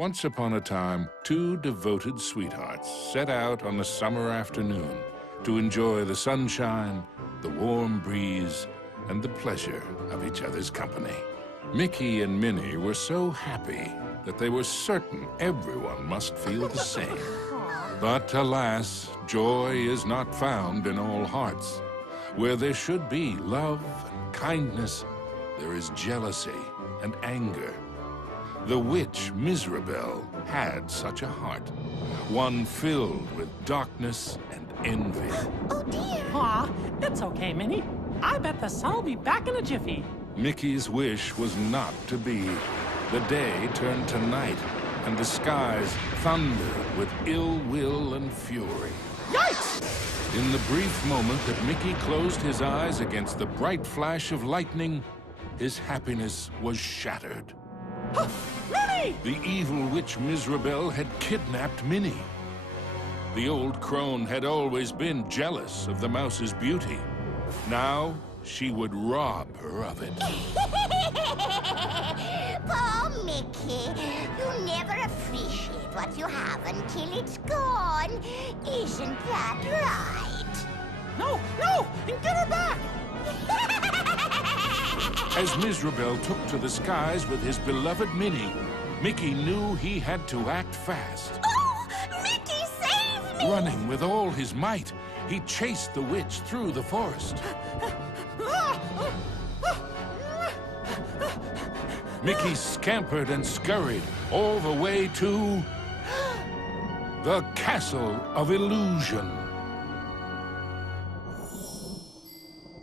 Once upon a time, two devoted sweethearts set out on a summer afternoon to enjoy the sunshine, the warm breeze, and the pleasure of each other's company. Micky and Minnie were so happy that they were certain everyone must feel the same. But alas, joy is not found in all hearts. Where there should be love and kindness, there is jealousy and anger. The witch Miserabel had such a heart, one filled with darkness and envy. Oh dear! Aw, it's okay, Minnie. I bet the sun will be back in a jiffy. Micky's wish was not to be. The day turned to night, and the skies thundered with ill will and fury. Yikes! In the brief moment that Micky closed his eyes against the bright flash of lightning, his happiness was shattered. Minnie! The evil witch Miserabel had kidnapped Minnie. The old crone had always been jealous of the mouse's beauty. Now, she would rob her of it. Poor Micky, you never appreciate what you have until it's gone. Isn't that right? No! Get her back! As Miserabel took to the skies with his beloved Minnie, Micky knew he had to act fast. Oh, Micky, save me! Running with all his might, he chased the witch through the forest. Micky scampered and scurried all the way to the Castle of Illusion.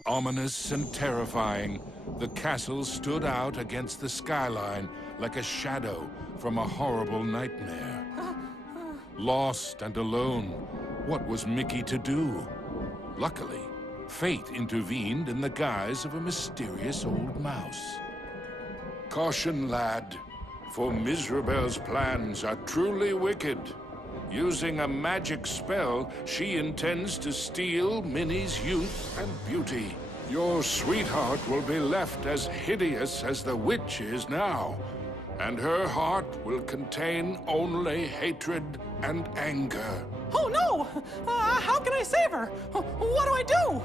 Ominous and terrifying, the castle stood out against the skyline like a shadow from a horrible nightmare. Lost and alone, what was Micky to do? Luckily, fate intervened in the guise of a mysterious old mouse. Caution, lad, for Miserabel's plans are truly wicked. Using a magic spell, she intends to steal Minnie's youth and beauty. Your sweetheart will be left as hideous as the witch is now, and her heart will contain only hatred and anger. Oh no! How can I save her? What do I do?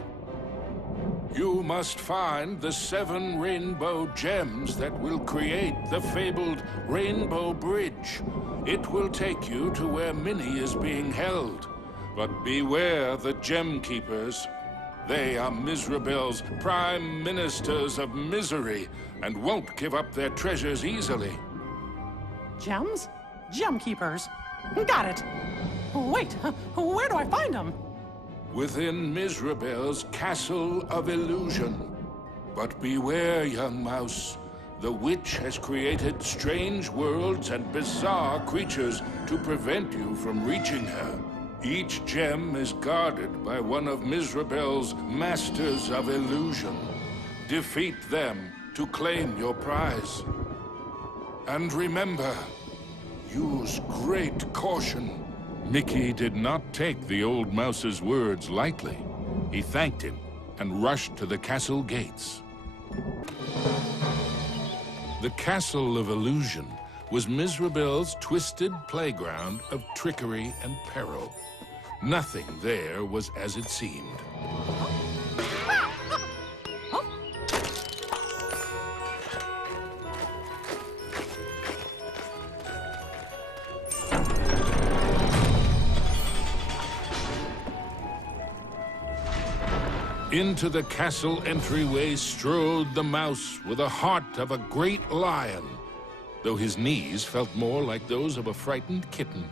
You must find the 7 rainbow gems that will create the fabled Rainbow Bridge. It will take you to where Minnie is being held. But beware the Gem Keepers. They are Miserabel's prime ministers of misery and won't give up their treasures easily. Gems? Gem keepers. Got it. Wait, where do I find them? Within Miserabel's Castle of Illusion. But beware, young mouse. The witch has created strange worlds and bizarre creatures to prevent you from reaching her. Each gem is guarded by one of Miserabel's Masters of Illusion. Defeat them to claim your prize. And remember, use great caution. Micky did not take the old mouse's words lightly. He thanked him and rushed to the castle gates. The Castle of Illusion was Miserabel's twisted playground of trickery and peril. Nothing there was as it seemed. Into the castle entryway strode the mouse with the heart of a great lion, though his knees felt more like those of a frightened kitten.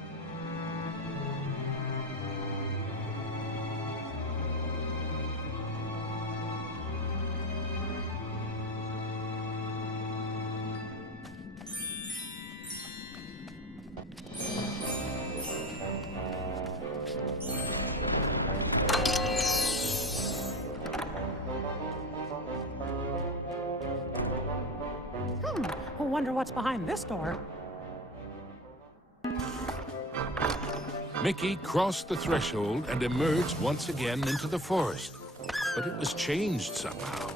Wonder what's behind this door. Micky crossed the threshold and emerged once again into the forest. But it was changed somehow.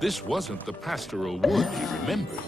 This wasn't the pastoral wood he remembered.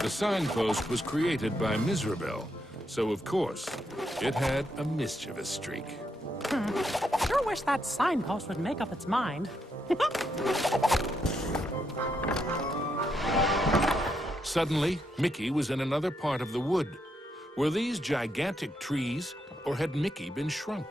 The signpost was created by Miserable, so of course, it had a mischievous streak. Sure wish that signpost would make up its mind. Suddenly, Mickey was in another part of the wood. Were these gigantic trees, or had Mickey been shrunk?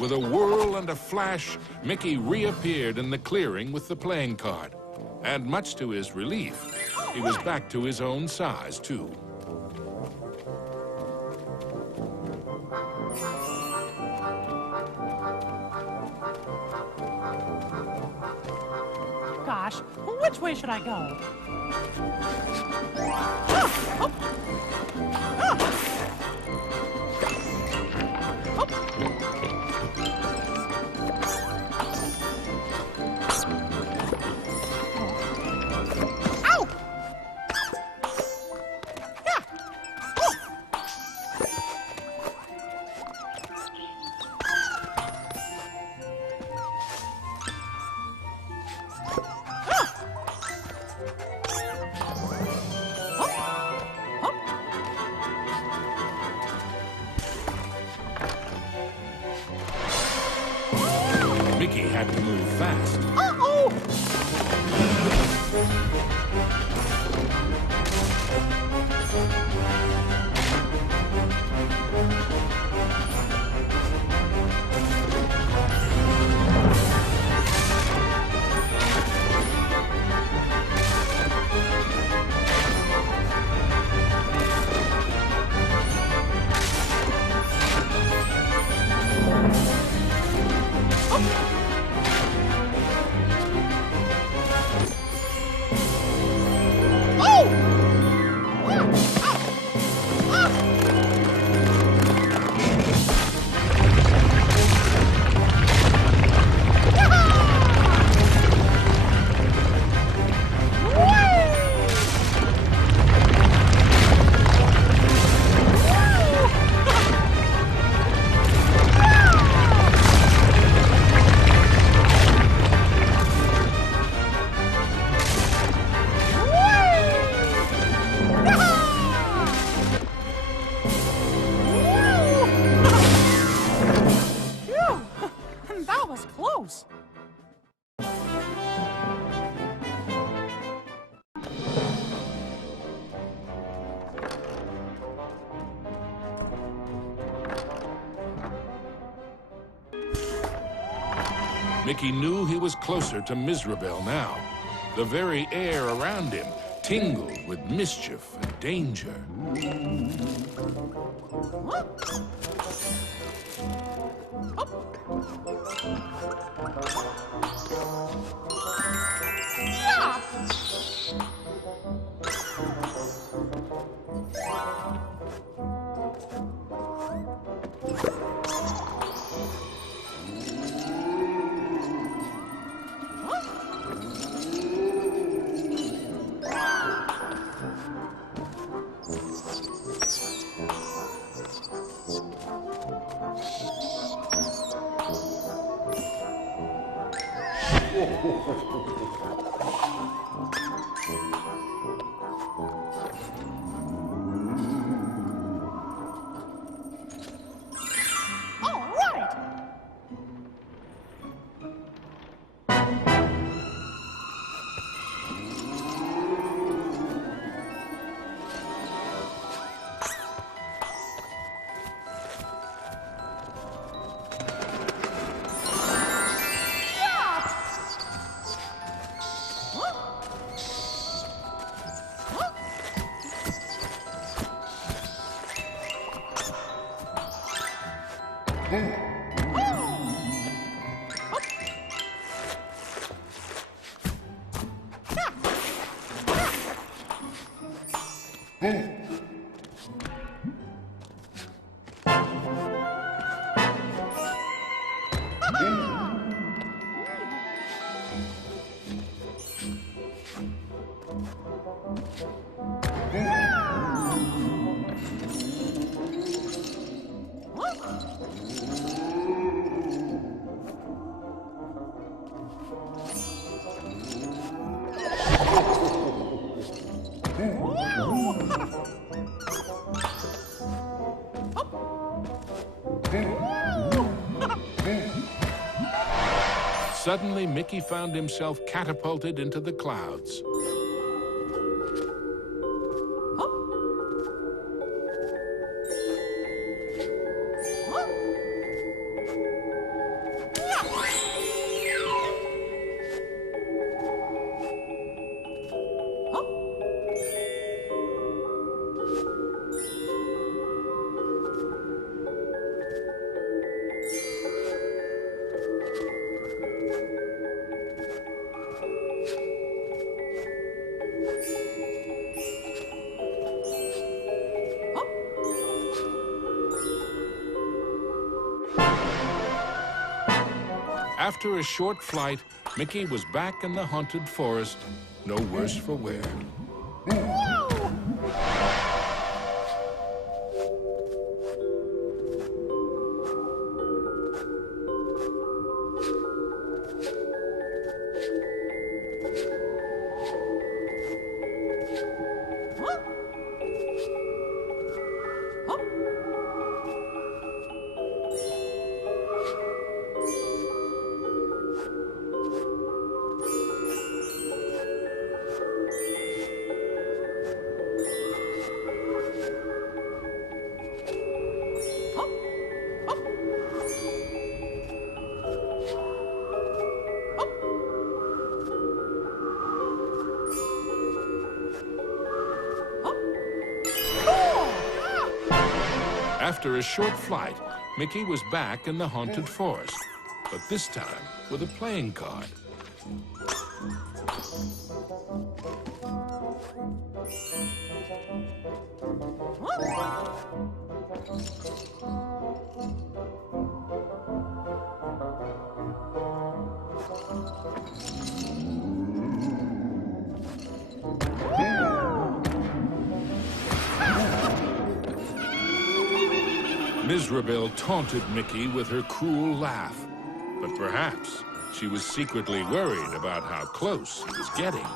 With a whirl and a flash, Mickey reappeared in the clearing with the playing card. And much to his relief, he was back to his own size, too. Gosh, which way should I go? Mickey had to move fast. Micky knew he was closer to Mizrabel now. The very air around him tingled with mischief and danger. All right! Suddenly, Micky found himself catapulted into the clouds. After a short flight, Micky was back in the haunted forest, no worse for wear. After a short flight, Micky was back in the haunted forest, but this time with a playing card. Mizrabel taunted Micky with her cruel laugh, but perhaps she was secretly worried about how close he was getting.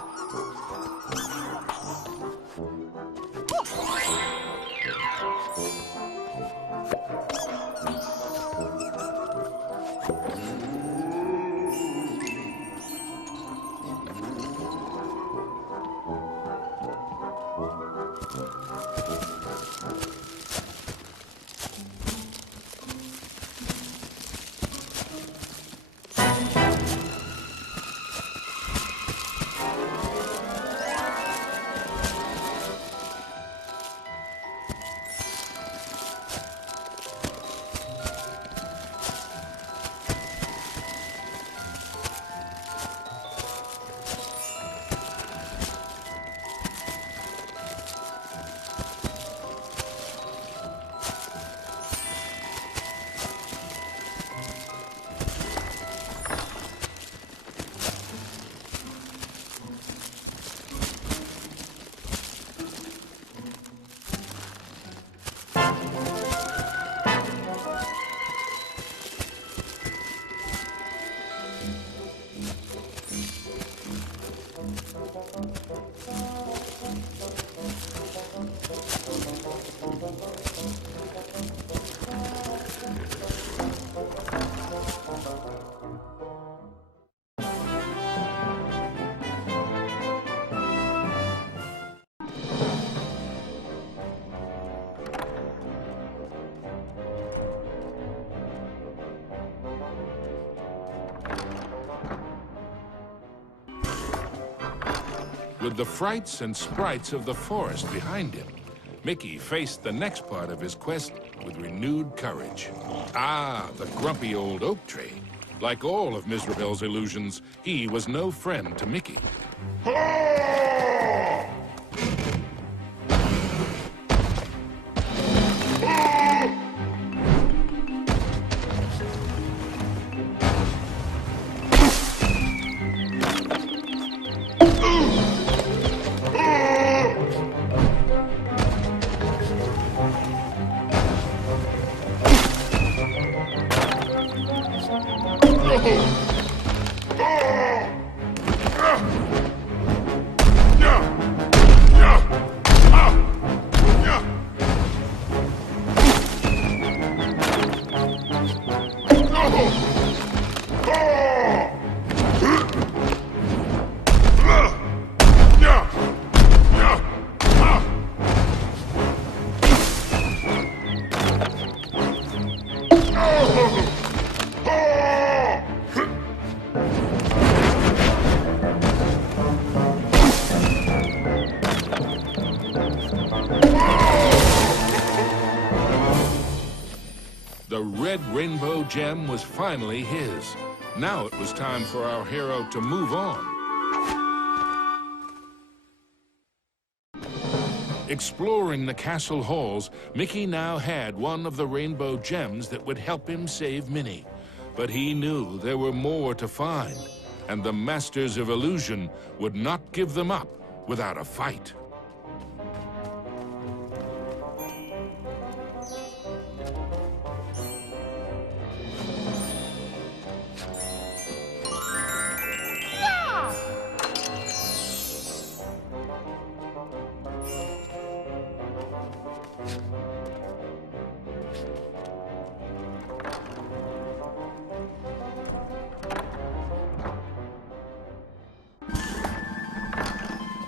With the frights and sprites of the forest behind him, Micky faced the next part of his quest with renewed courage. Ah, the grumpy old oak tree. Like all of Mizrabel's illusions, he was no friend to Micky. The red rainbow gem was finally his. Now it was time for our hero to move on. Exploring the castle halls, Micky now had one of the rainbow gems that would help him save Minnie. But he knew there were more to find, and the Masters of Illusion would not give them up without a fight.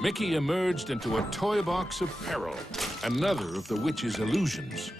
Micky emerged into a toy box of peril, another of the witch's illusions.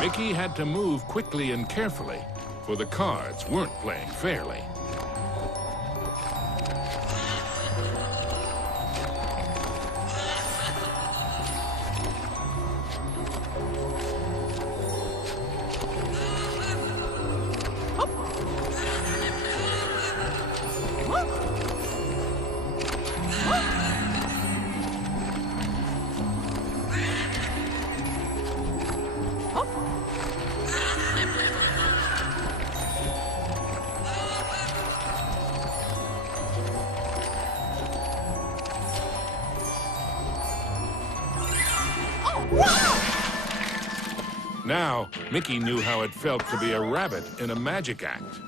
Micky had to move quickly and carefully, for the cards weren't playing fairly. Now, Micky knew how it felt to be a rabbit in a magic act.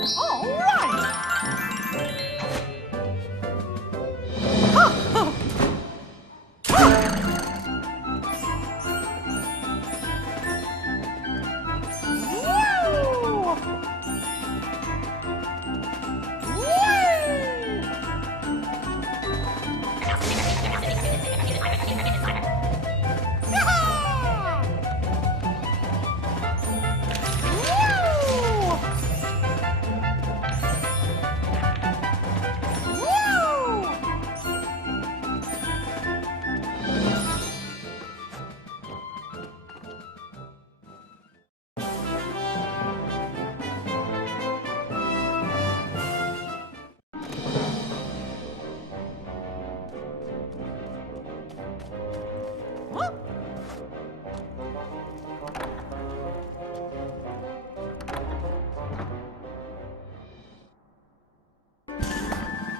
All right!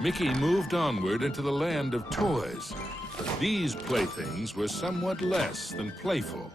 Mickey moved onward into the land of toys. But these playthings were somewhat less than playful.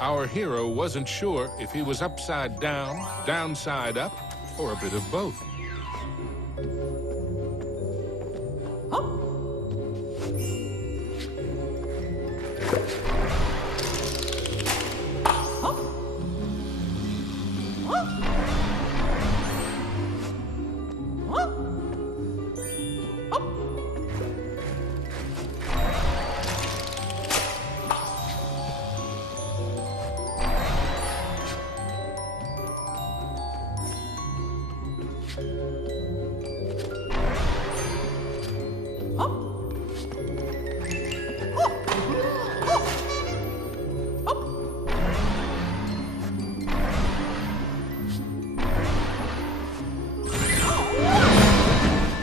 Our hero wasn't sure if he was upside down, downside up, or a bit of both.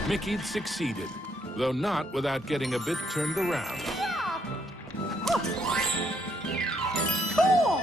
Mickey'd succeeded, though not without getting a bit turned around. Cool!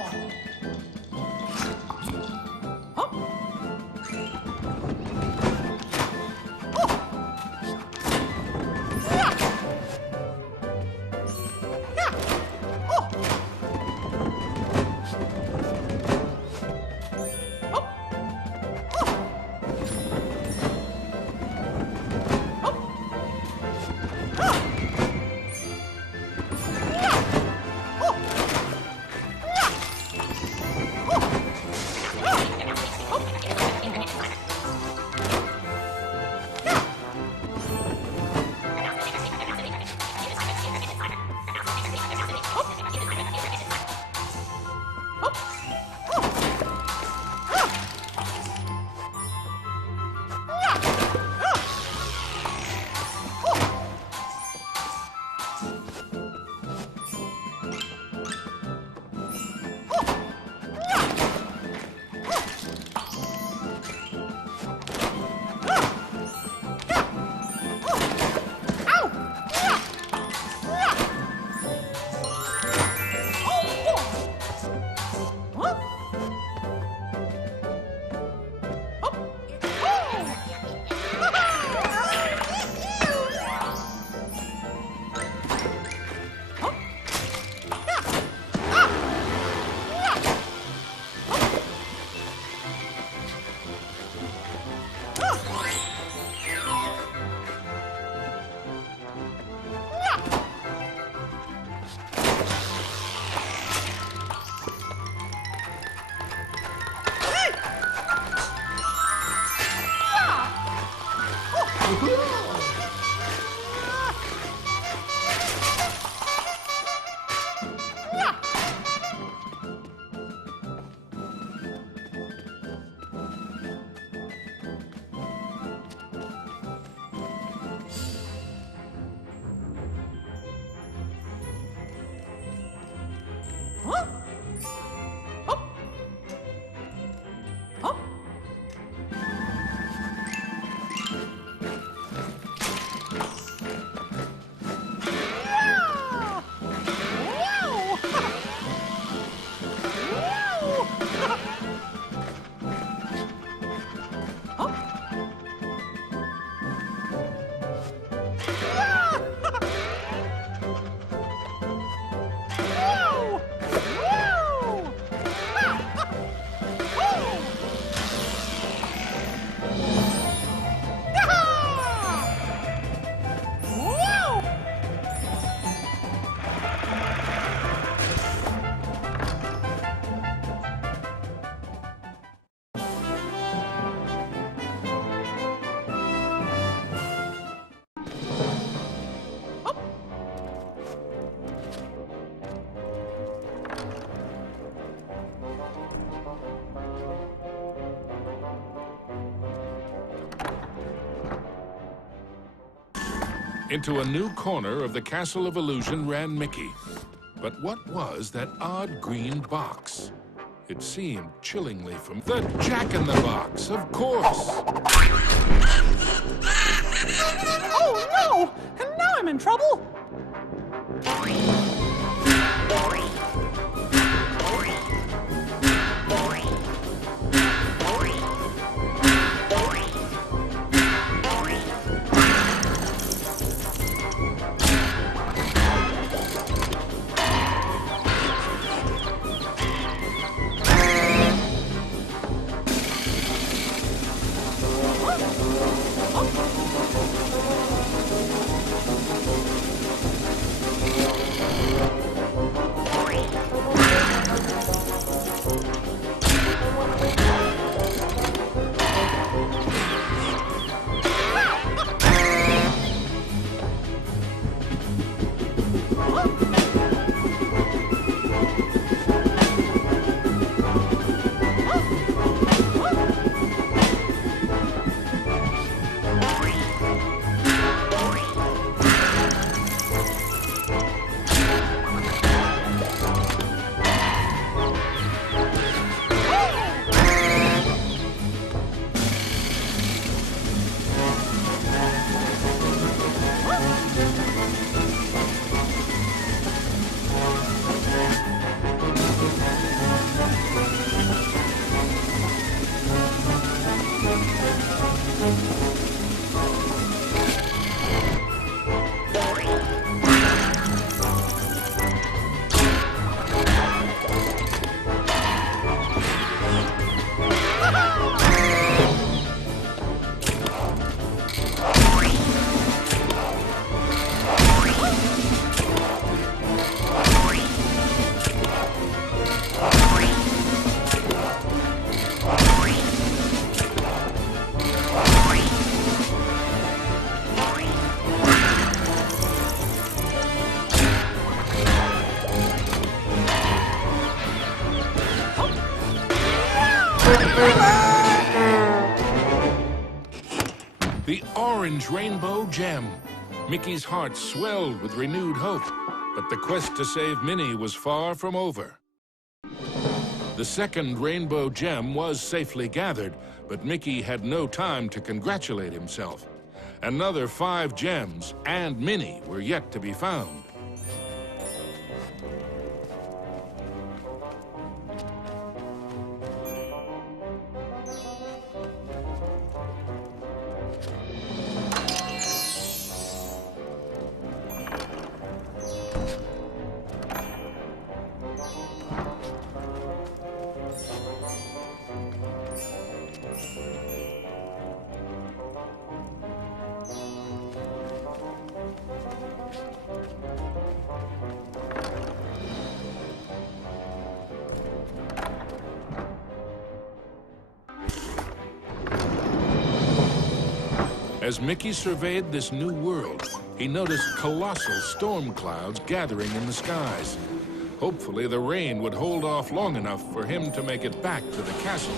Huh? Oh. Oh. Into a new corner of the Castle of Illusion ran Mickey. But what was that odd green box? It seemed chillingly from the Jack-in-the-Box, of course. Oh no! And now I'm in trouble! The orange rainbow gem. Mickey's heart swelled with renewed hope, but the quest to save Minnie was far from over. The second rainbow gem was safely gathered, but Mickey had no time to congratulate himself. Another 5 gems and Minnie were yet to be found. As Mickey surveyed this new world, he noticed colossal storm clouds gathering in the skies. Hopefully, the rain would hold off long enough for him to make it back to the castle.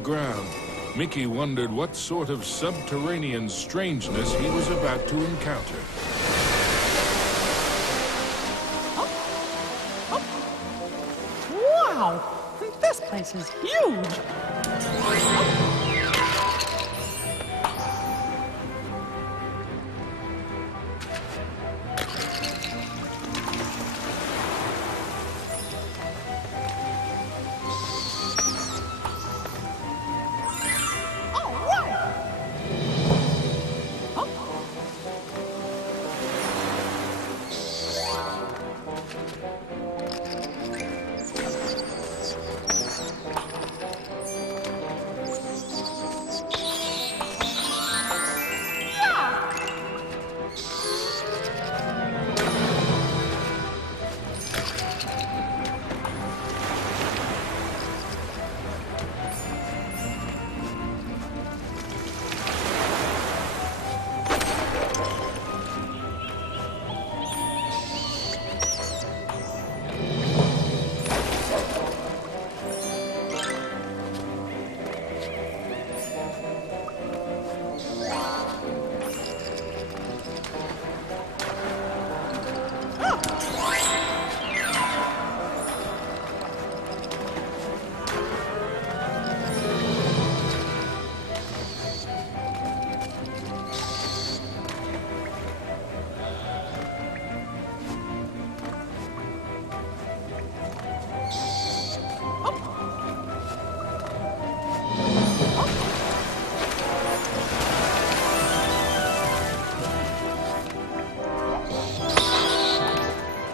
underground, Mickey wondered what sort of subterranean strangeness he was about to encounter. Wow! This place is huge!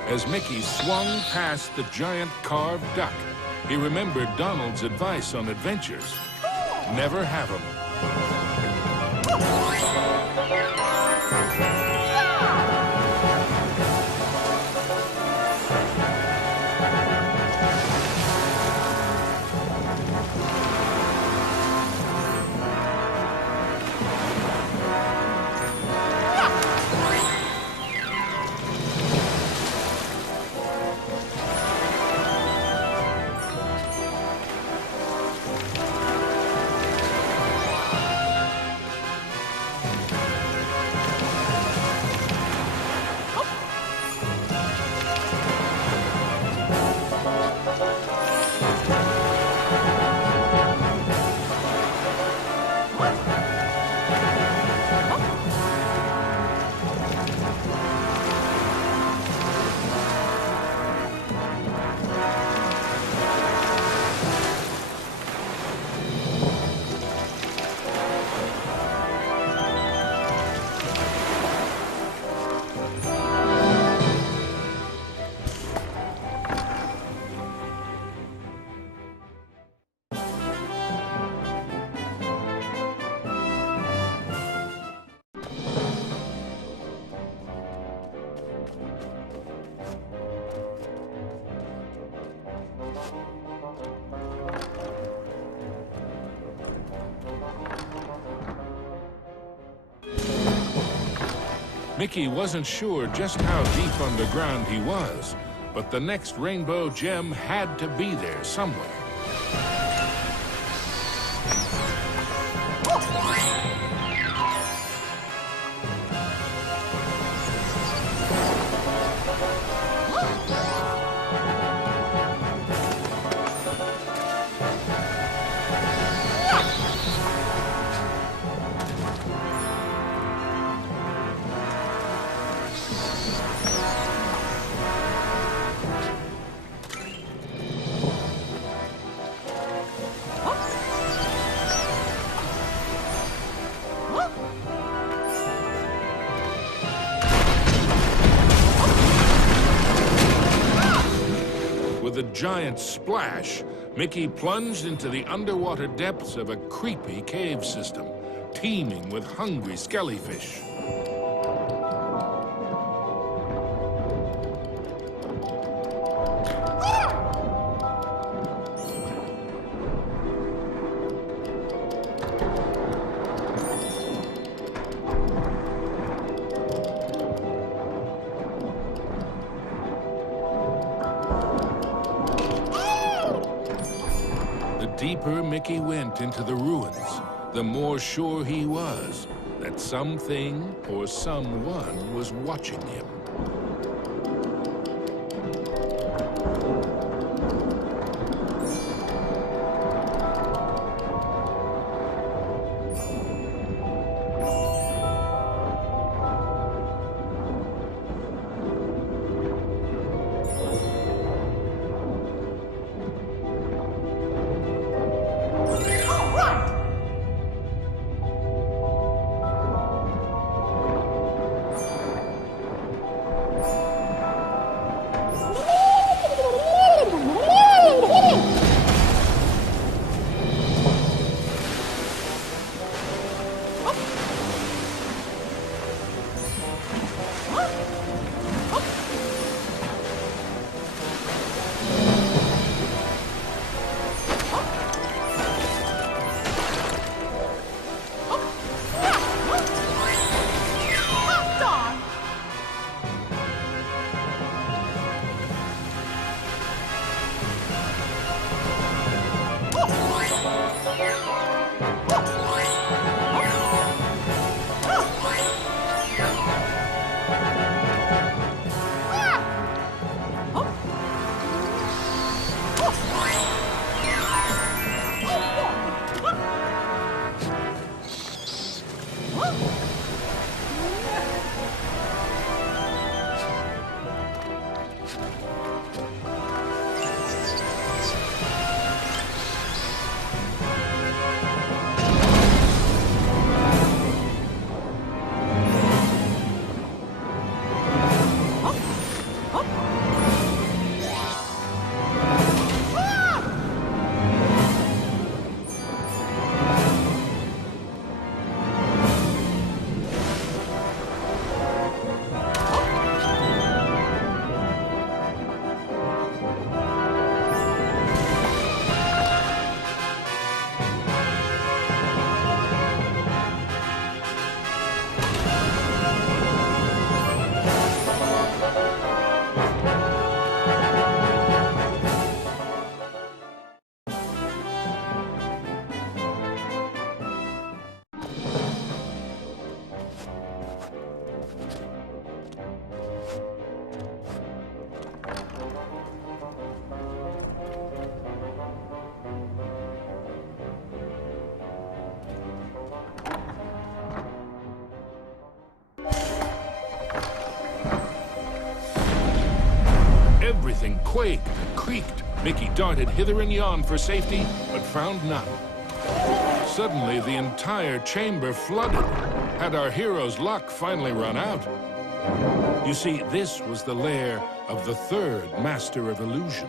As Mickey swung past the giant carved duck, he remembered Donald's advice on adventures. Never have 'em. Mickey wasn't sure just how deep underground he was, but the next rainbow gem had to be there somewhere. With a giant splash, Mickey plunged into the underwater depths of a creepy cave system, teeming with hungry skellyfish. The deep deeper Mickey went into the ruins, the more sure he was that something or someone was watching him. Everything quaked and creaked. Mickey darted hither and yon for safety, but found none. Suddenly, the entire chamber flooded. Had our hero's luck finally run out? You see, this was the lair of the third Master of Illusion.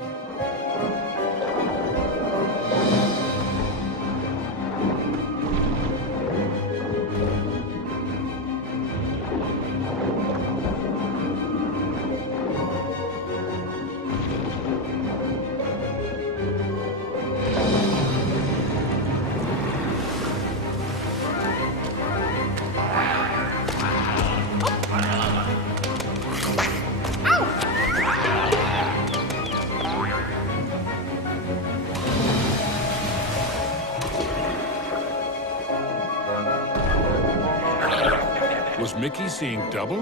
Was Mickey seeing double?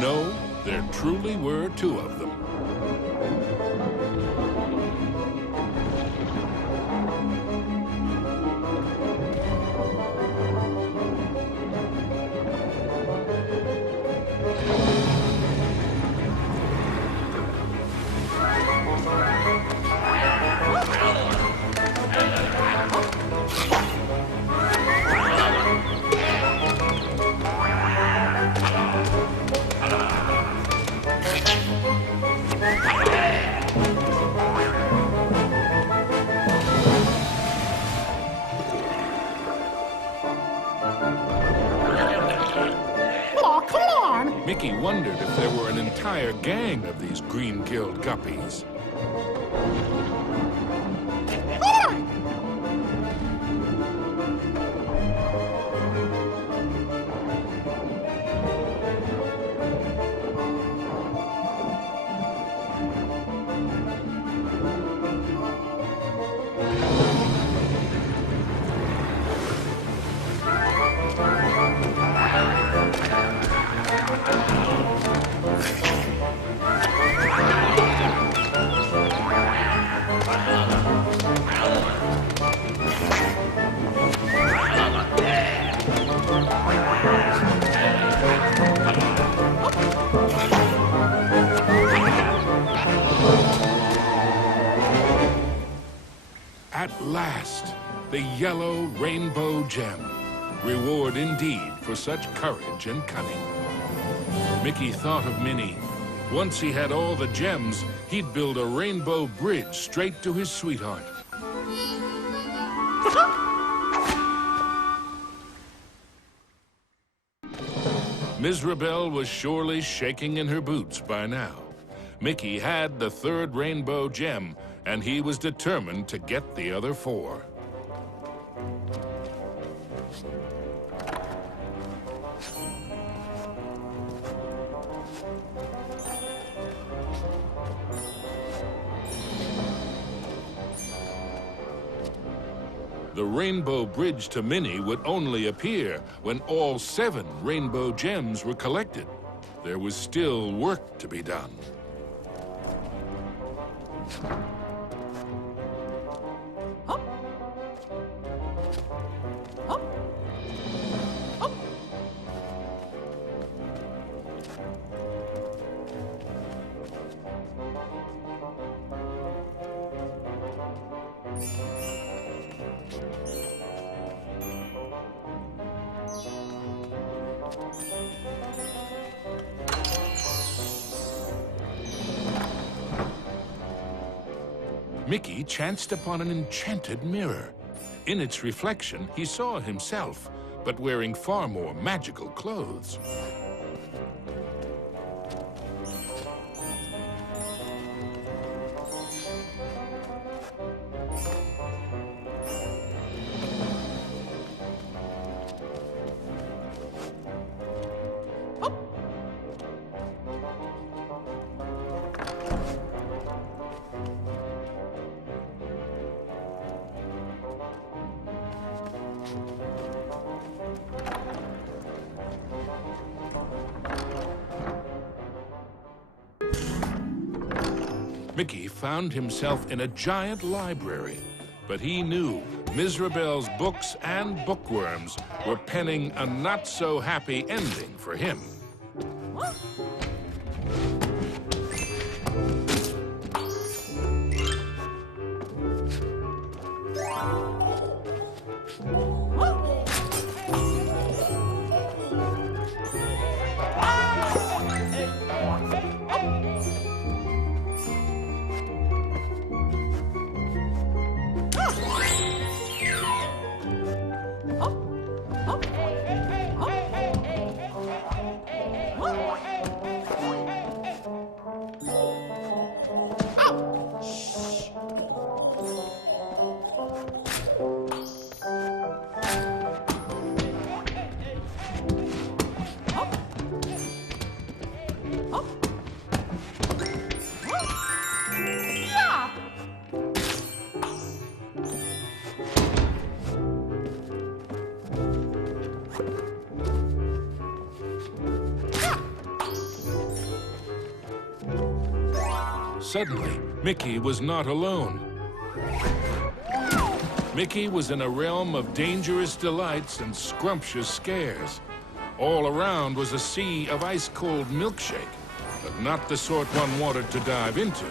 No, there truly were two of them. Mickey wondered if there were an entire gang of these green-gilled guppies. last, the yellow rainbow gem. Reward indeed for such courage and cunning. Mickey thought of Minnie. Once he had all the gems, he'd build a rainbow bridge straight to his sweetheart. Mizrabel was surely shaking in her boots by now. Mickey had the third rainbow gem, and he was determined to get the other 4. The rainbow bridge to Minnie would only appear when all 7 rainbow gems were collected. There was still work to be done. Up. Up. Up. Mickey chanced upon an enchanted mirror. In its reflection, he saw himself, but wearing far more magical clothes. Mickey found himself in a giant library, but he knew Mizrabel's books and bookworms were penning a not-so-happy ending for him. Suddenly, Mickey was not alone. Mickey was in a realm of dangerous delights and scrumptious scares. All around was a sea of ice-cold milkshake, but not the sort one wanted to dive into.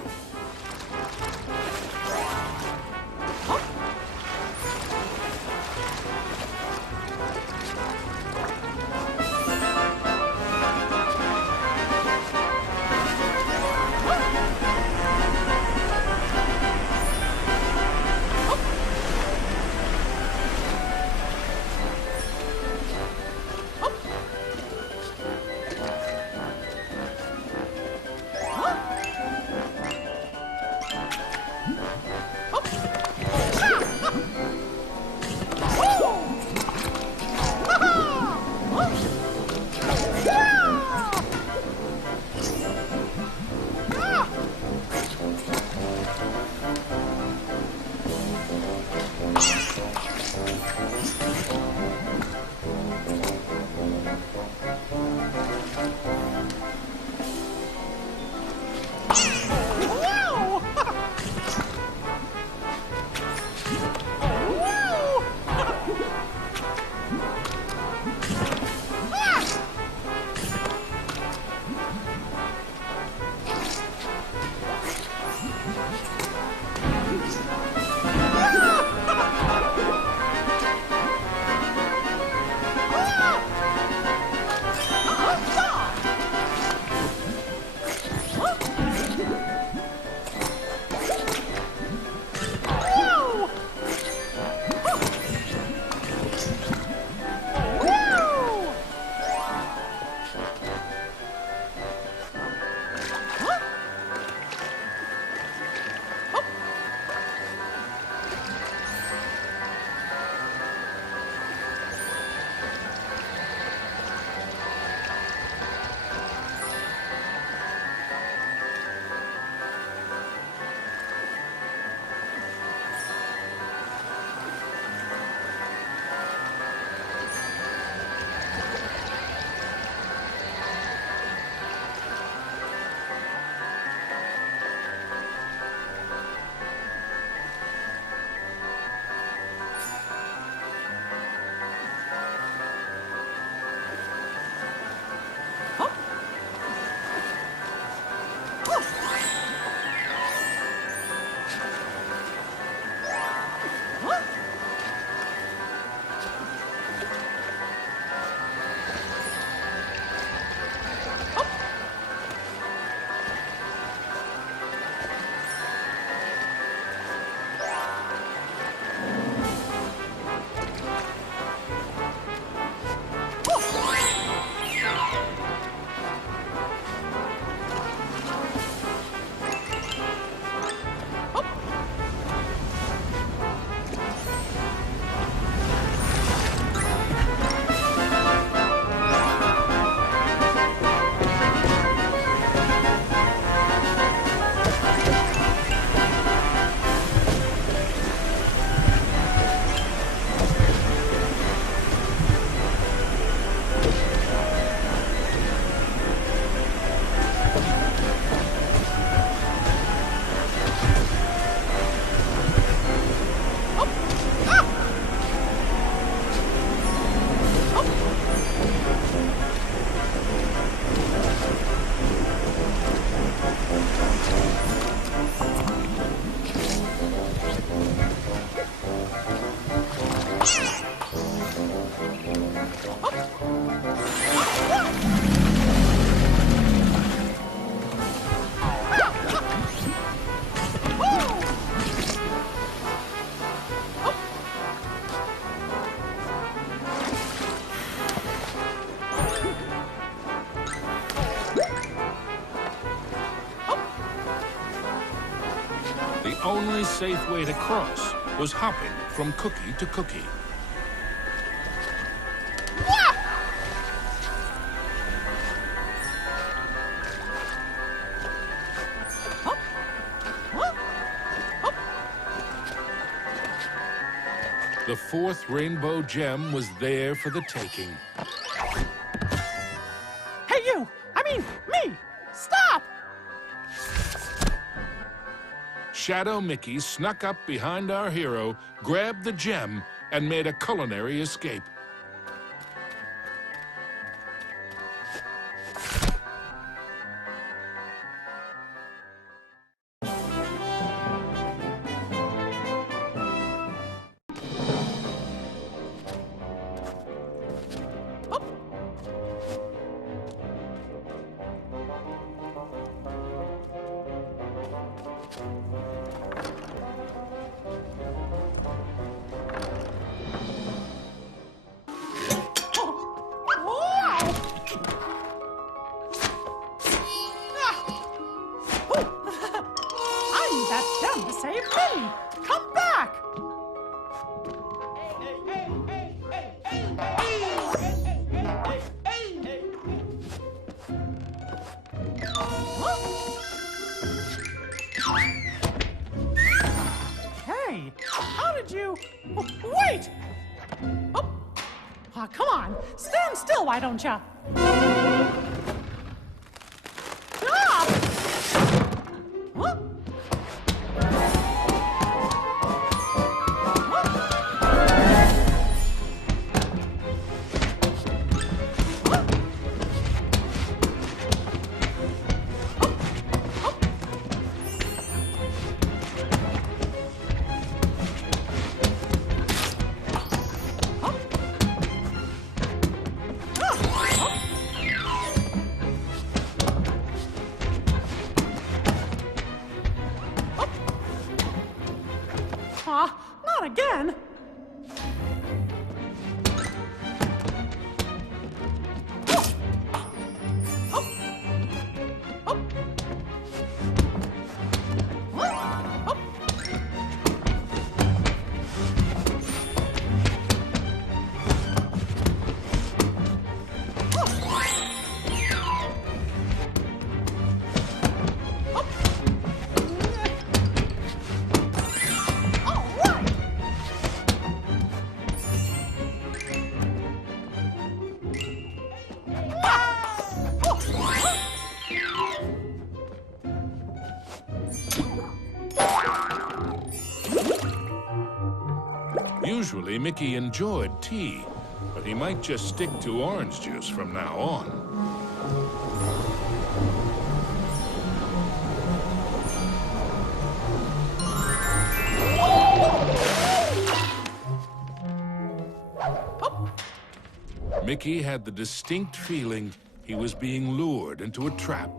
The only safe way to cross was hopping from cookie to cookie. The fourth rainbow gem was there for the taking. Hey, you! I mean, me! Stop! Shadow Micky snuck up behind our hero, grabbed the gem, and made a culinary escape. To save me! Come back! Hey, how did you... Wait! Oh, come on. Stand still, why don't ya? Not again! Usually, Micky enjoyed tea, but he might just stick to orange juice from now on. Micky had the distinct feeling he was being lured into a trap.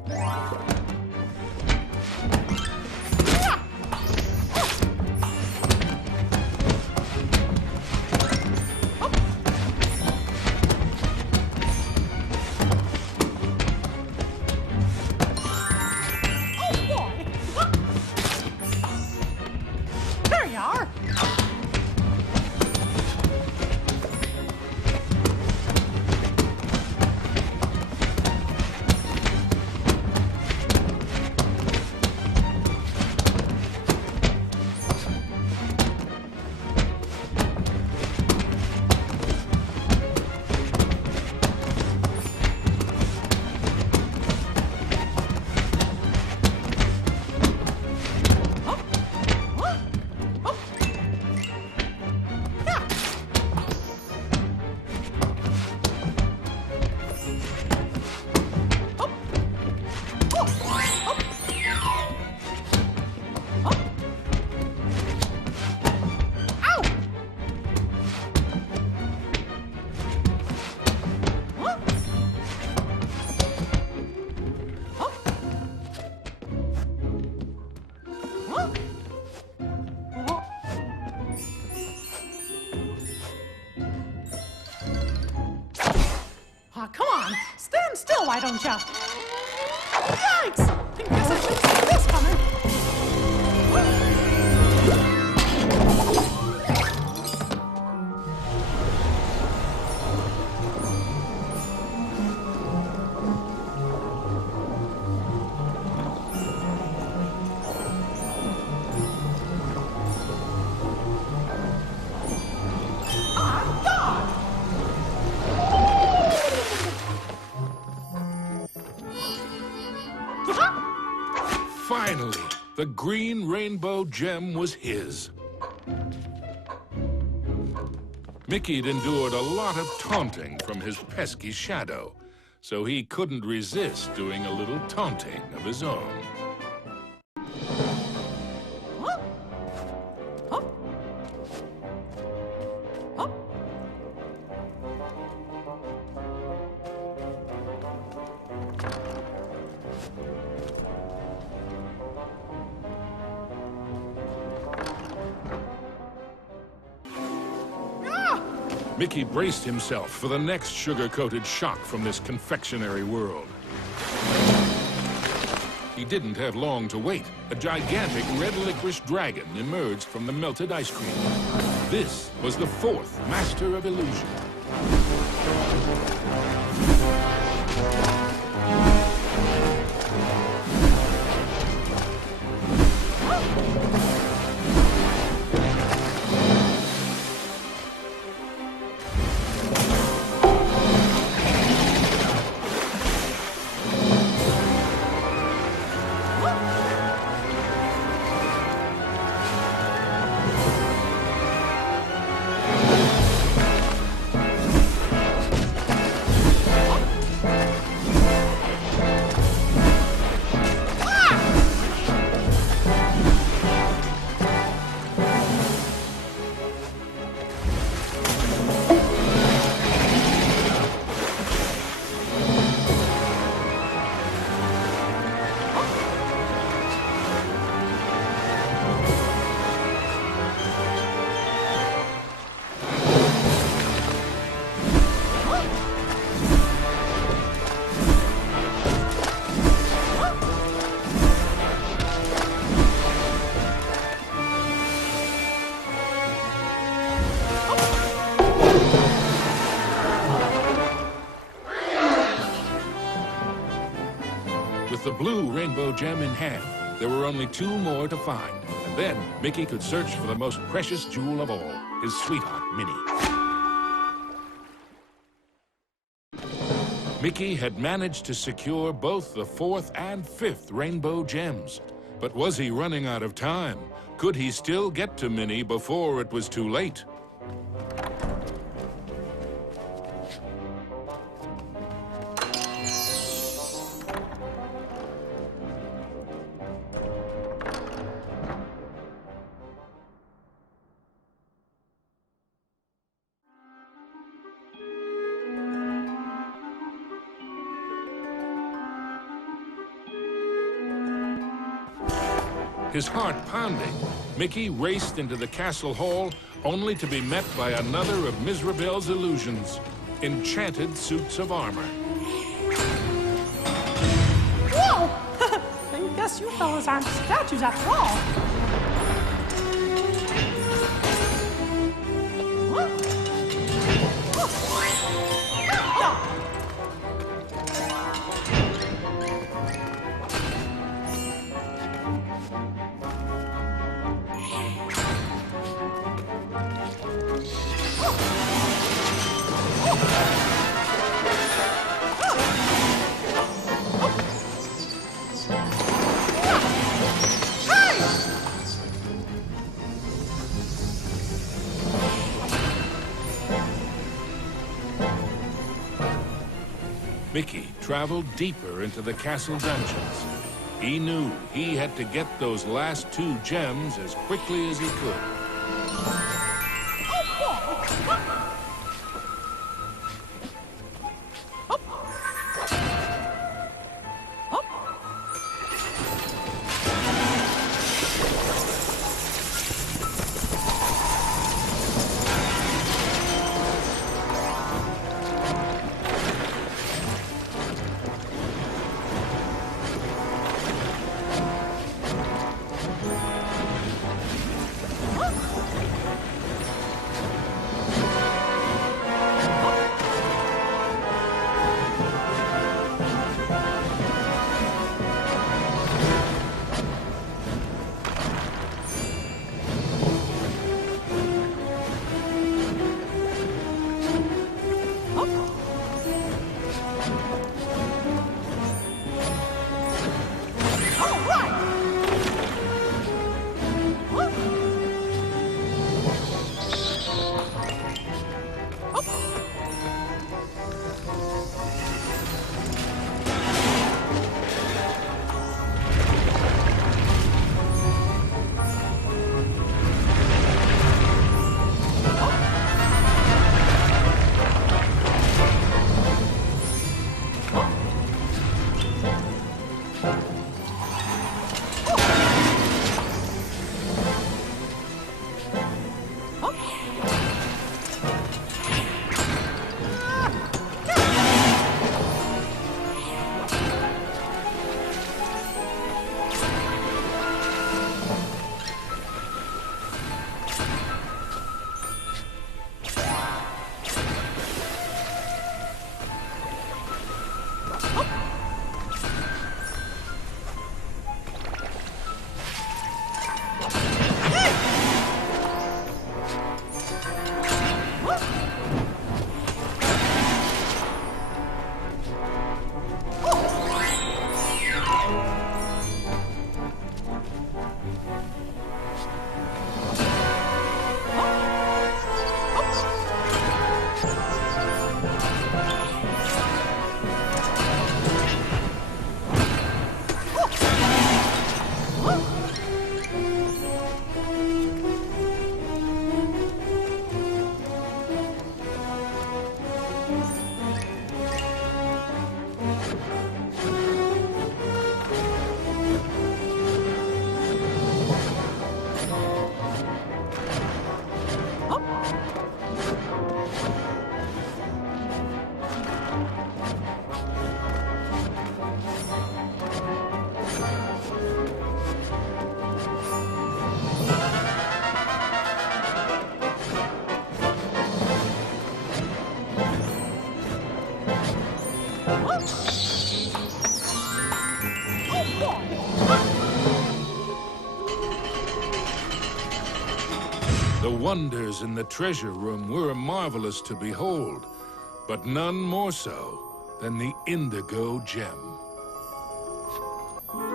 Aw, come on. Stand still, why don't ya? Yikes! I guess I should have seen this coming. Finally, the green rainbow gem was his. Mickey'd endured a lot of taunting from his pesky shadow, so he couldn't resist doing a little taunting of his own. Huh? Huh? Huh? Mickey braced himself for the next sugar-coated shock from this confectionery world. He didn't have long to wait. A gigantic red licorice dragon emerged from the melted ice cream. This was the fourth master of illusion. With the blue rainbow gem in hand, there were only two more to find. And then Mickey could search for the most precious jewel of all, his sweetheart, Minnie. Mickey had managed to secure both the fourth and fifth rainbow gems. But was he running out of time? Could he still get to Minnie before it was too late? His heart pounding, Mickey raced into the castle hall only to be met by another of Mizrabel's illusions, enchanted suits of armor. Whoa! I guess you fellas aren't statues after all. Mickey traveled deeper into the castle dungeons. He knew he had to get those last two gems as quickly as he could. All right! Huh? The wonders in the treasure room were marvelous to behold, but none more so than the indigo gem.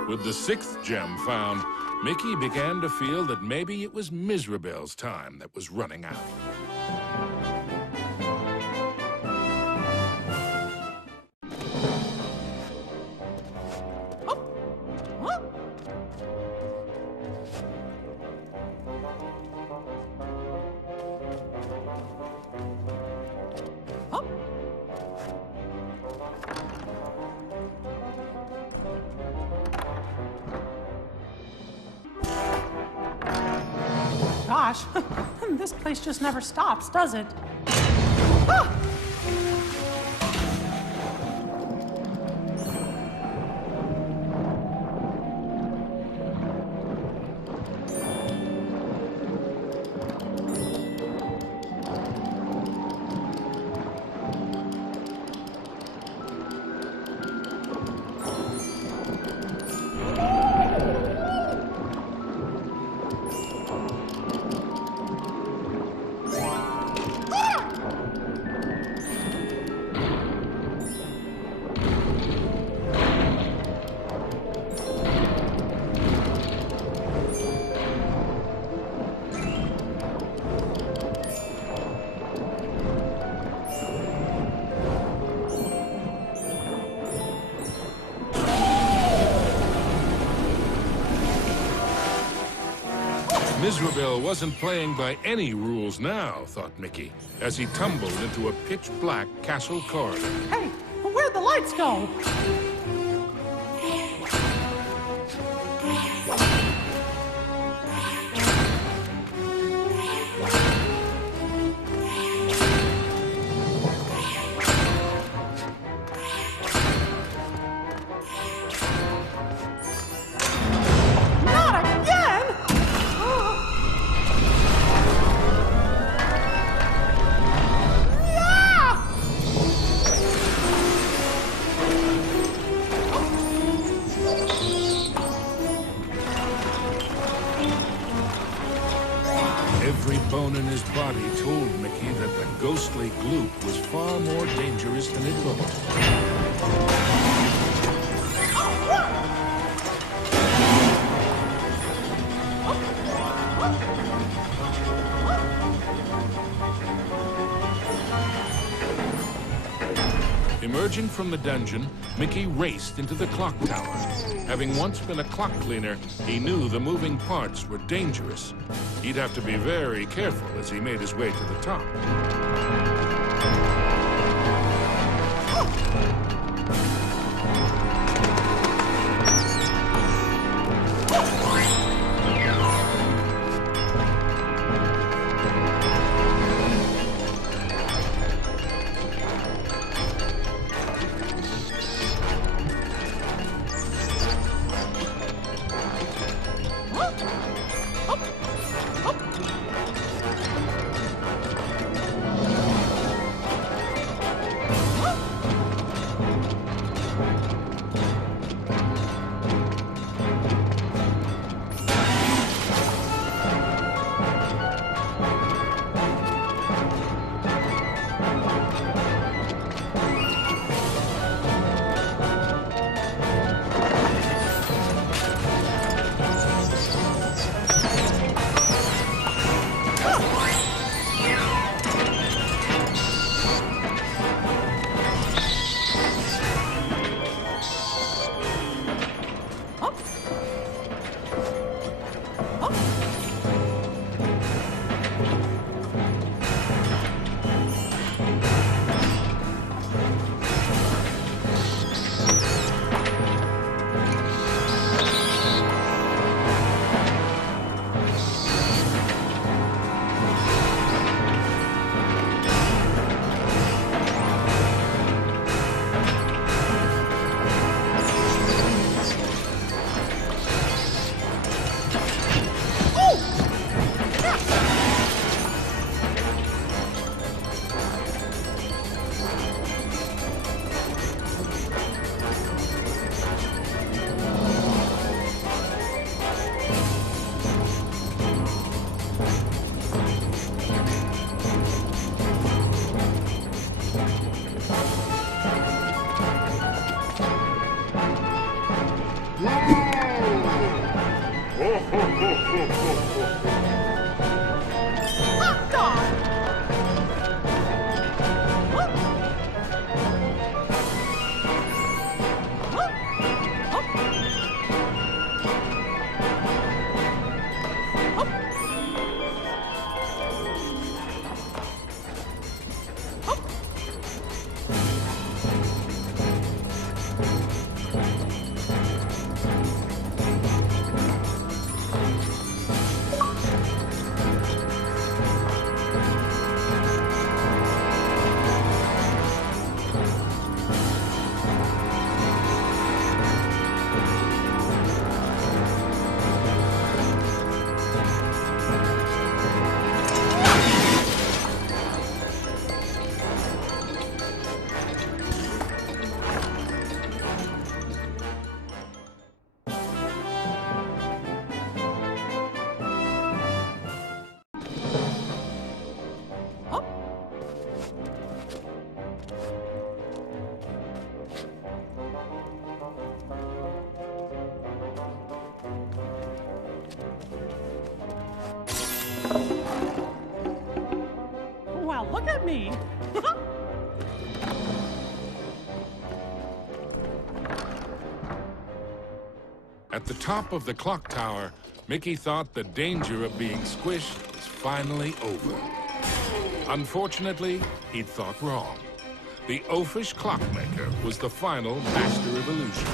With the 6th gem found, Micky began to feel that maybe it was Mizrabel's time that was running out. Gosh, this place just never stops, does it? Ah! Mizrabel wasn't playing by any rules now, thought Micky, as he tumbled into a pitch-black castle corridor. Hey, where'd the lights go? Every bone in his body told Micky that the ghostly gloop was far more dangerous than it looked. Emerging from the dungeon, Mickey raced into the clock tower. Having once been a clock cleaner, he knew the moving parts were dangerous. He'd have to be very careful as he made his way to the top. Well, look at me. At the top of the clock tower, Mickey thought the danger of being squished was finally over. Unfortunately, he'd thought wrong. The oafish clockmaker was the final master of illusion.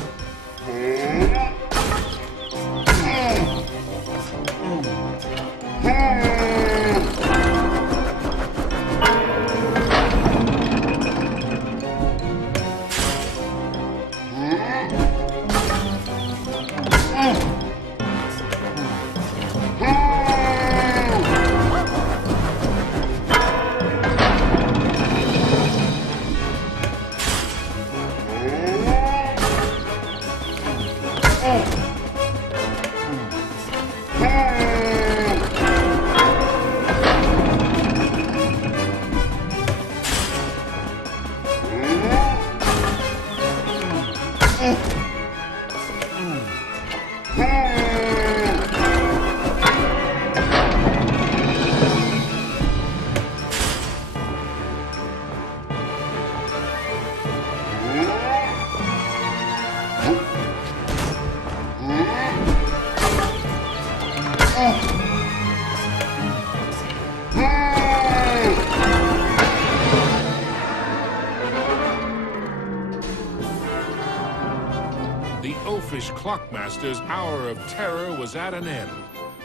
The oafish clockmaster's hour of terror was at an end.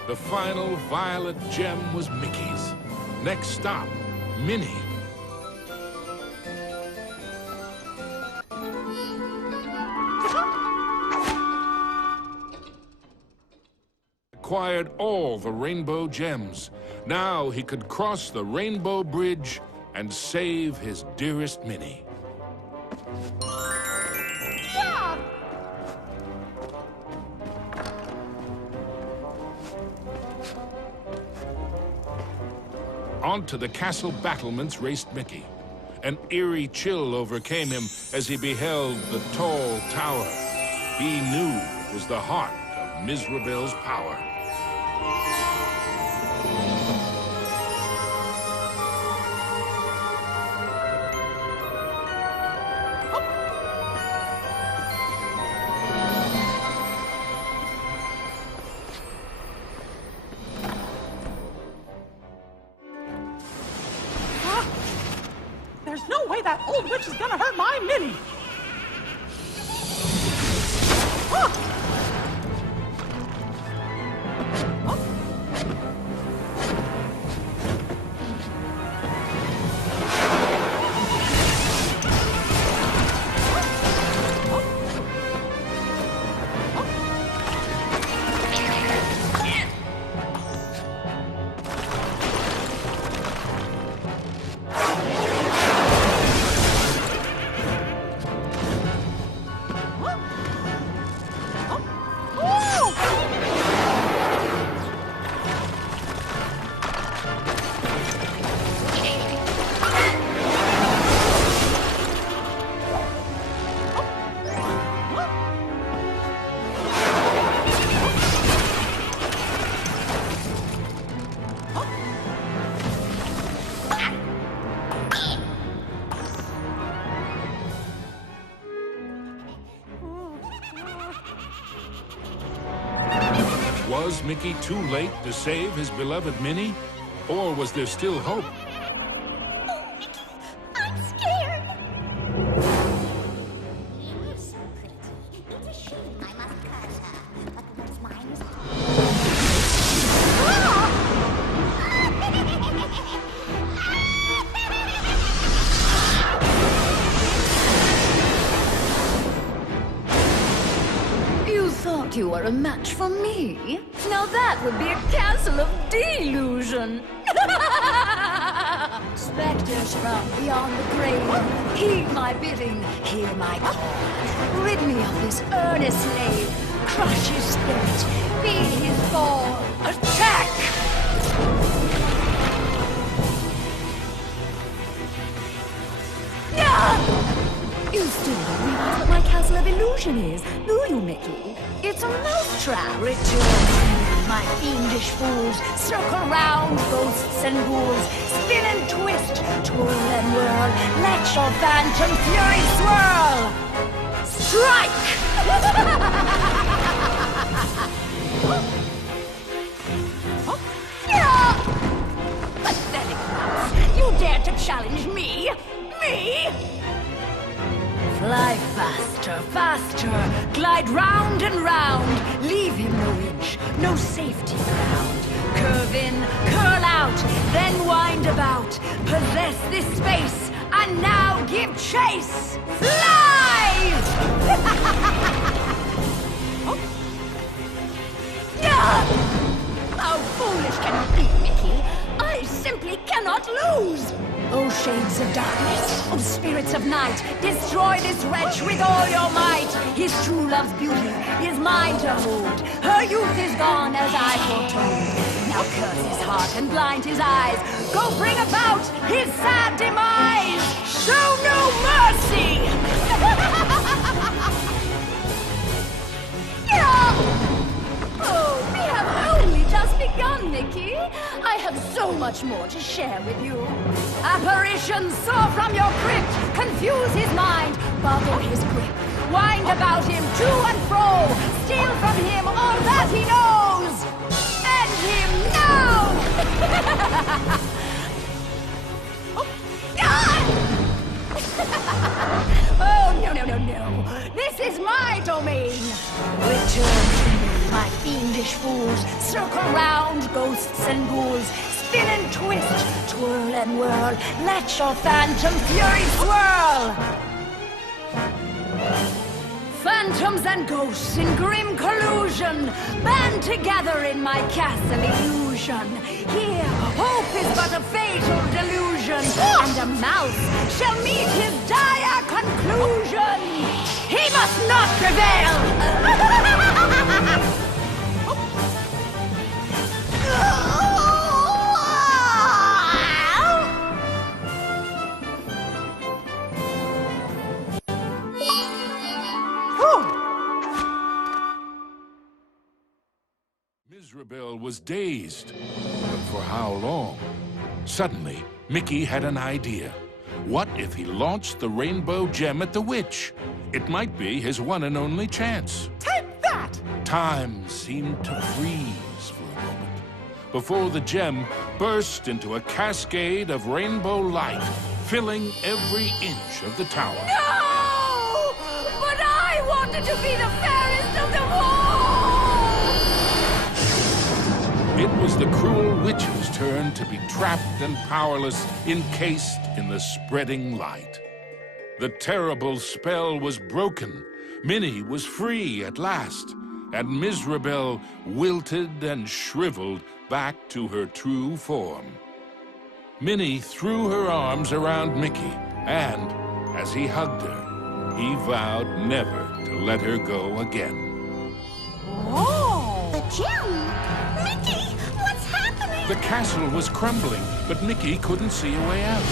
The final violet gem was Micky's. Next stop, Minnie. Acquired all the rainbow gems. Now he could cross the rainbow bridge and save his dearest Minnie. Yeah! Onto the castle battlements raced Micky. An eerie chill overcame him as he beheld the tall tower he knew was the heart of Mizrabel's power. There's no way that old witch is gonna hurt my Minnie! Ah! Was Micky too late to save his beloved Minnie? Or was there still hope? Oh, Micky, I'm scared. You're so pretty. It's a shame I must curse her. But what's mine is You thought you were a match for me? Now that would be a castle of delusion. Spectres from beyond the grave, heed my bidding, hear my call. Rid me of this earnest slave, crush his spirit, be his fall. Attack! You still don't realize what my castle of illusion is, do you, Micky? It's a mousetrap. Return, my fiendish fools. Circle round, ghosts and ghouls. Spin and twist, twirl and whirl. Let your phantom fury swirl. Strike! Pathetic mouse! You dare to challenge me? Me? Fly faster, faster, glide round and round. Leave him no inch, no safety ground. Curve in, curl out, then wind about. Possess this space, and now give chase. Fly! How foolish can you be, Micky? I simply cannot lose. O shades of darkness, O spirits of night, destroy this wretch with all your might. His true love's beauty is mine to hold. Her youth is gone as I foretold. Now curse his heart and blind his eyes. Go bring about his sad demise. Show no mercy! Oh, we have only just begun, Micky. I have so much more to share with you. Apparitions soar from your crypt, confuse his mind, boggle his grip, wind about him to and fro, steal from him all that he knows. End him now! Oh, no, no, no, no. This is my domain. Return to me, my fiendish fools. Circle round, ghosts and ghouls. Spin and twist, twirl and whirl. Let your phantom fury swirl. Phantoms and ghosts in grim collusion band together in my castle illusion. Here, hope is but a fatal delusion, and a mouse shall meet his dire conclusion. He must not prevail! Mizrabel was dazed, but for how long? Suddenly, Micky had an idea. What if he launched the rainbow gem at the witch? It might be his one and only chance. Take that! Time seemed to freeze for a moment before the gem burst into a cascade of rainbow light, filling every inch of the tower. No! But I wanted to be the fairest of them all! It was the cruel witch's turn to be trapped and powerless, encased in the spreading light. The terrible spell was broken. Minnie was free at last, and Mizrabel wilted and shriveled back to her true form. Minnie threw her arms around Micky, and as he hugged her, he vowed never to let her go again. Oh! The gem? Mickey, what's happening? The castle was crumbling, but Micky couldn't see a way out.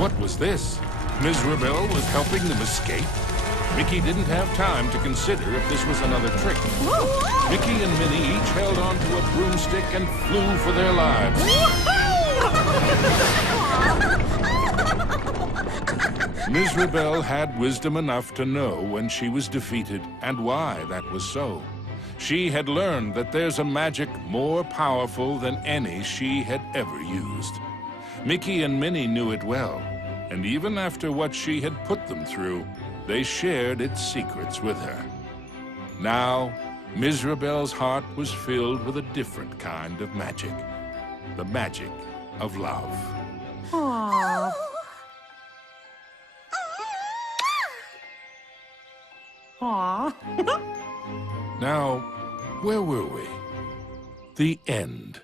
What was this? Mizrabel was helping them escape? Micky didn't have time to consider if this was another trick. Whoa. Micky and Minnie each held onto a broomstick and flew for their lives. Mizrabel had wisdom enough to know when she was defeated and why that was so. She had learned that there's a magic more powerful than any she had ever used. Micky and Minnie knew it well, and even after what she had put them through, they shared its secrets with her. Now, Mizrabel's heart was filled with a different kind of magic. The magic of love. Aww. Aww. Now, where were we? The end.